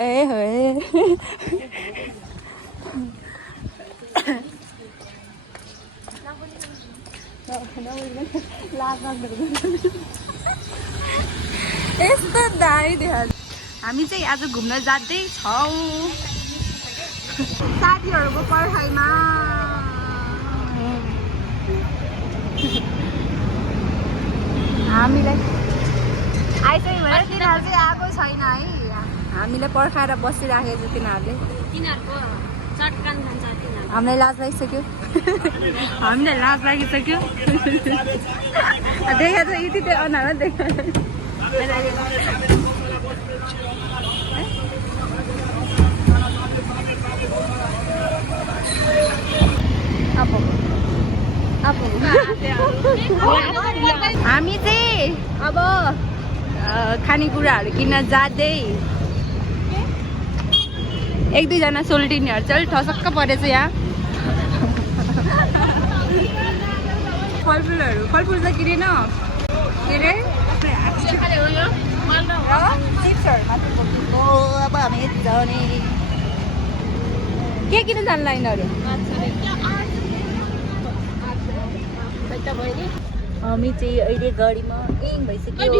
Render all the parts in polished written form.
ए होय यस्तो दामी देखाउँछ हामी चाहिँ आज घुम्न जाँदैछौँ साथीहरूको पर्खाइमा हामीलाई आइसक्यो भने तिनीहरू चाहिँ आएको छैन है हामीलाई पर्खाएर बसिराखेको छ तिनीहरूले हामीलाई लाज लागिसक्यो हामीलाई लाज लागिसक्यो देखा त यति त्यो अनुहार देखा हामी चाहिँ अब खानेकुराहरू किन्न जाँदै एक दुईजना सोल्टिनीहरू चाहिँ अलिक ठसक्क परेछ यहाँ फलफुल त किनेन के अरे अब हामी जाने के किन जान्ला यिनीहरू हामी चाहिँ अहिले गाडीमा भइसक्यो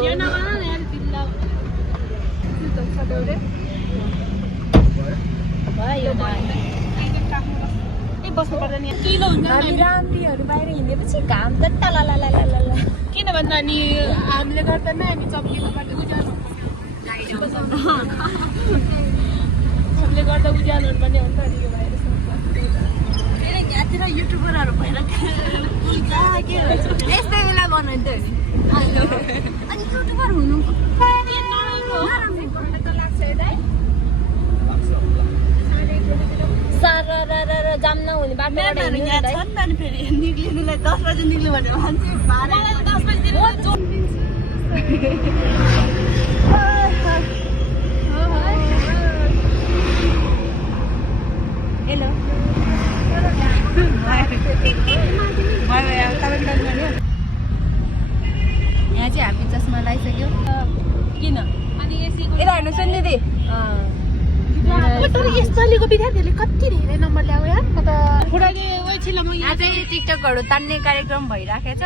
राम्रीहरू बाहिर हिँडेपछि घाम त किन भन्दा नि हामीले गर्दैन अनि चम्किनु पर्ने उज्यालो हामीले गर्दा उज्यालो हुनुपर्ने हो नि त यो भएर यहाँतिर युट्युबरहरू यस्तै बेला बनाउँथ्यो अनि युट्युबर हुनु जाम नहुने बाटोबाट निक्लिनुलाई 10 बजी निक्ल्यो भने मान्छे हेलो यहाँ चाहिँ हामी चस्मा लगाइसक्यो किन अनि यता हेर्नु सुन दिदी यसपालिको विद्यार्थीहरूले कति धेरै नम्बर ल्यायो यार यहाँ चाहिँ टिकटकहरू तान्ने कार्यक्रम भइराखेको छ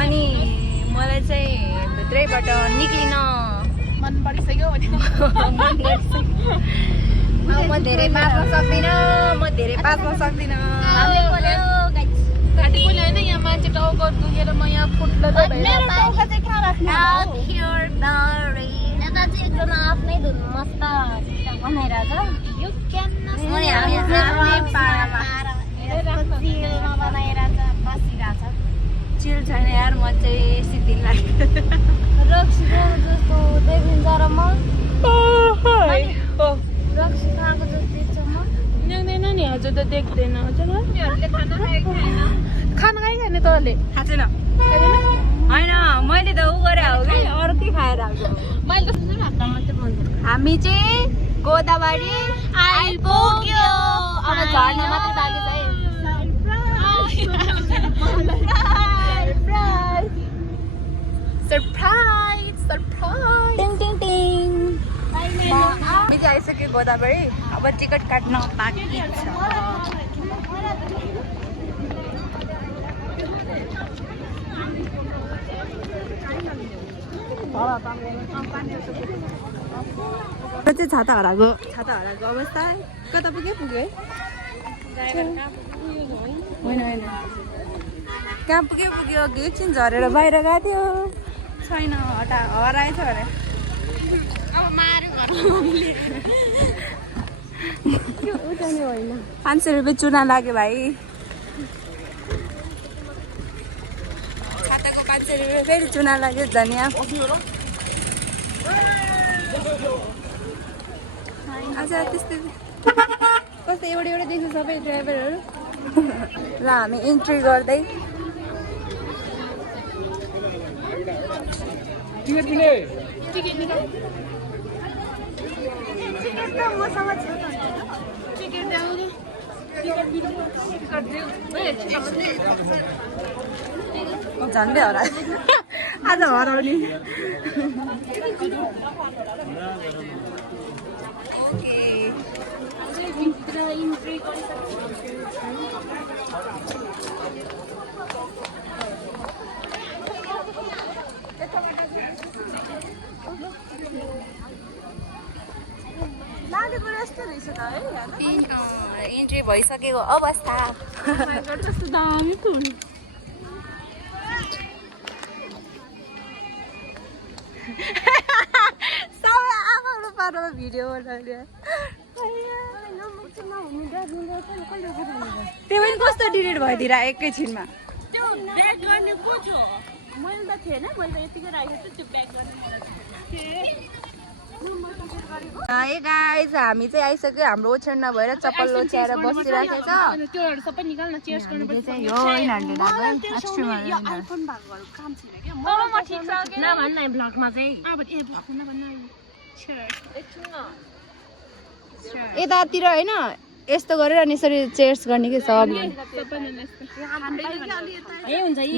अनि मलाई चाहिँ भित्रैबाट निक्लिन मन परिसक्यो म धेरै बाँच्न सक्दिनँ होइन यहाँ मान्छे टाउको दुखेर म यहाँ फुट्ला एकजना आफ्नै धुन मस्त बनाइरहेछ बसिरहेछ चिल छैन यार म चाहिँ सिद्धि लाग्यो रक्सीको जस्तो देखिन्छ र म रक्सीको जस्तो देख्छ म देख्दैन नि हजुर त देख्दैन हजुर खाना खाइ खाने तँले थाहा छैन होइन मैले त उ गरे हो कि अरू के खाएर आएको मैले त हातमा मात्रै भन्छु हामी चाहिँ गोदावरी आइपुग्यो अब झर्ना मात्रै बाँकी छ सरप्राइज टिङ टिङ टिङ हामी चाहिँ आइसक्यो गोदावरी अब टिकट काट्न बाँकी छ चाहिँ छाता हराएको अवस्था कता पुग्यो है होइन कहाँ पुग्यो एकछिन झरेर बाहिर गएको थियो छैन हराएछ अरे अब मार्यो 500 रुपियाँ चुना लाग्यो भाइ छाताको 500 रुपियाँ फेरि चुना लाग्यो धनियाँ आज त्यस्तै कस्तो एउटा देख्छ सबै ड्राइभरहरू ल हामी इन्ट्री गर्दै झन्डै हरायो आज हराउने इन्ट्री भइसकेको अवस्था कस्तो दामी फुल सबै आफ्नो पारमा भिडियो बनाउने त्यो पनि कस्तो डिलिट भइदिएर एकैछिनमा त्यो ब्याक गर्ने को छ मैले त थिएन मैले त यतिकै राखेको छु त्यो ब्याक गर्ने ए गाइज हामी चाहिँ आइसक्यो हाम्रो ओछ्यान नभएर चप्पल लोच्याएर बसिराखेको छ त्योहरु सबै निकाल्न चेयर्स गर्नुपर्छ यो 900 आएको यो आइफोन भएको काम छैन के म ठिक छ के न भन्न ब्लगमा चाहिँ अब ए ब्लग नभन्न एकछिन न यतातिर हैन यस्तो गरेर अनि यसरी चेयर्स गर्ने के सबले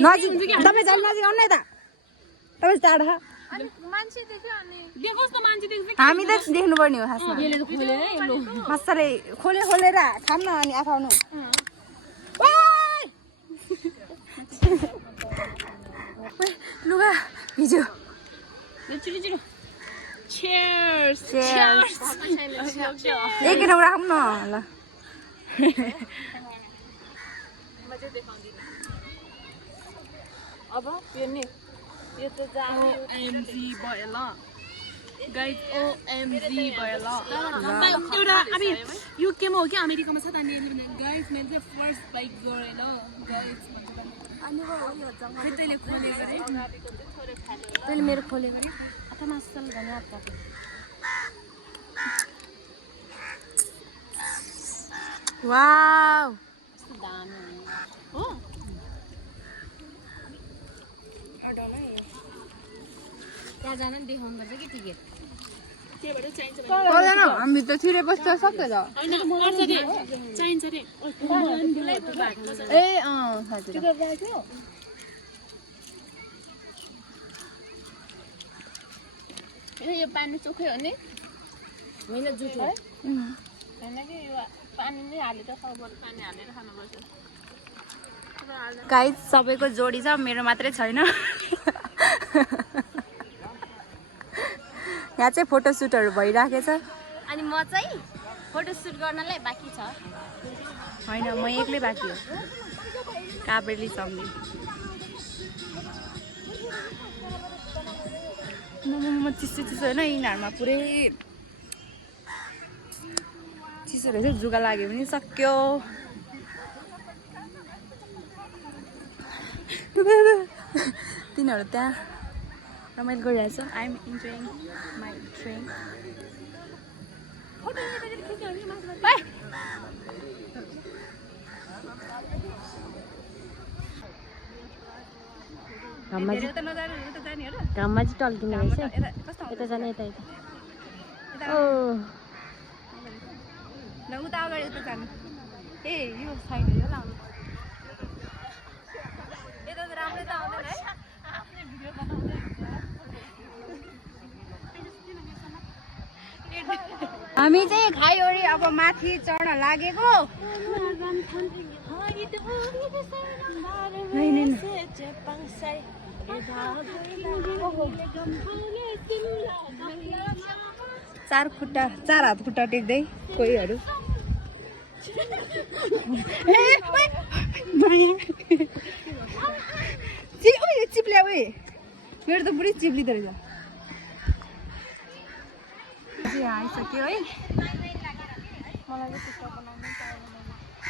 नजिक तपाईँ झन् नजिक आउनु न यता तपाईँ टाढा हामी त देख्नु पर्ने हो खासमा मसरै खोलेर खान्न अनि आफाउनु लुगा भिज्यो एक ठाउँ राखौँ न ल अब यो नि यो त OMG भयो ल गाइज OMG भयो ल एउटा अब युकेमा हो कि अमेरिकामा छ त अनि गाइज मैले चाहिँ फर्स्ट बाइक गरेँ ल गाइज तैँले खोलेको रे तैँले मेरो खोलेको रे अथवा मासल धन्यवाद वाउ कस्तो दामी हो त्यहाँ जान देखाउनु पर्छ कि टिकट त्यहीबाट चाहिन्छ पर्दैन हामी त छिरे बस्छ सक्छ त चाहिन्छ रे ए हजुर यो पानी चोखै हो नि होइन जुठो है होइन कि यो पानी नै हालेर सबैबाट पानी हालेर खानुपर्छ गाइज सबैको जोडी छ मेरो मात्रै छैन यहाँ चाहिँ फोटोसुटहरू भइराखेको छ अनि म चाहिँ फोटोसुट गर्नलाई बाँकी छ होइन म एक्लै बाँकी हो काबेली सम्झी म चिसो चिसो होइन यिनीहरूमा पुरै चिसो रहेछ जुगा लाग्यो भने सक्यो तिनीहरू त्यहाँ रमाइलो गरिरहेछ I am enjoying my train घाममा चाहिँ टल्किने रहेछ यता जाने यता यता ओ उता अगाडि उता जानु ए यो साइड हो ल यता त राम्रै त आउँदैन है हामी चाहिँ खाइवरी अब माथि चढ्न लागेको चार हात खुट्टा टेक्दै कोहीहरू चिप्ल्या उयो मेरो त पुरै चिप्लिँदो रहेछ आइसक्यो है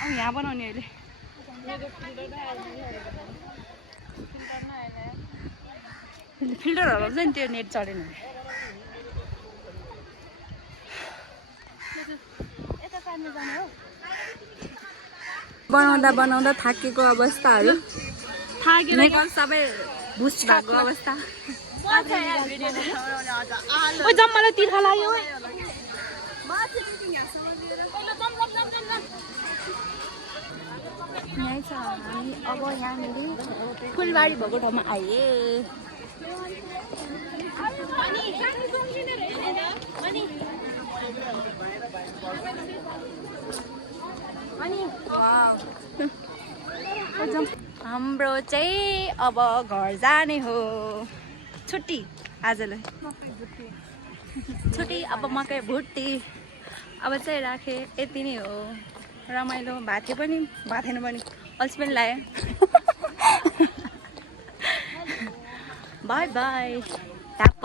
अब यहाँ बनाउने अहिले फिल्टरहरू हुन्छ नि त्यो नेट चढेन बनाउँदा थाकेको अवस्थाहरू सबै बुस्ट भएको अवस्था जम्मालाई तिर्खा लाग्यो यहीँ छ हामी अब यहाँनिर फुलबारी भएको ठाउँमा आइए। हाम्रो चाहिँ अब घर जाने हो। छुट्टी आजलाई छुट्टी। अब मकै भुट्टी अब चाहिँ राखेँ। यति नै हो। रमाइलो भएको थियो पनि भएको थिएन पनि अल्छी पनि लाग्यो। By by top.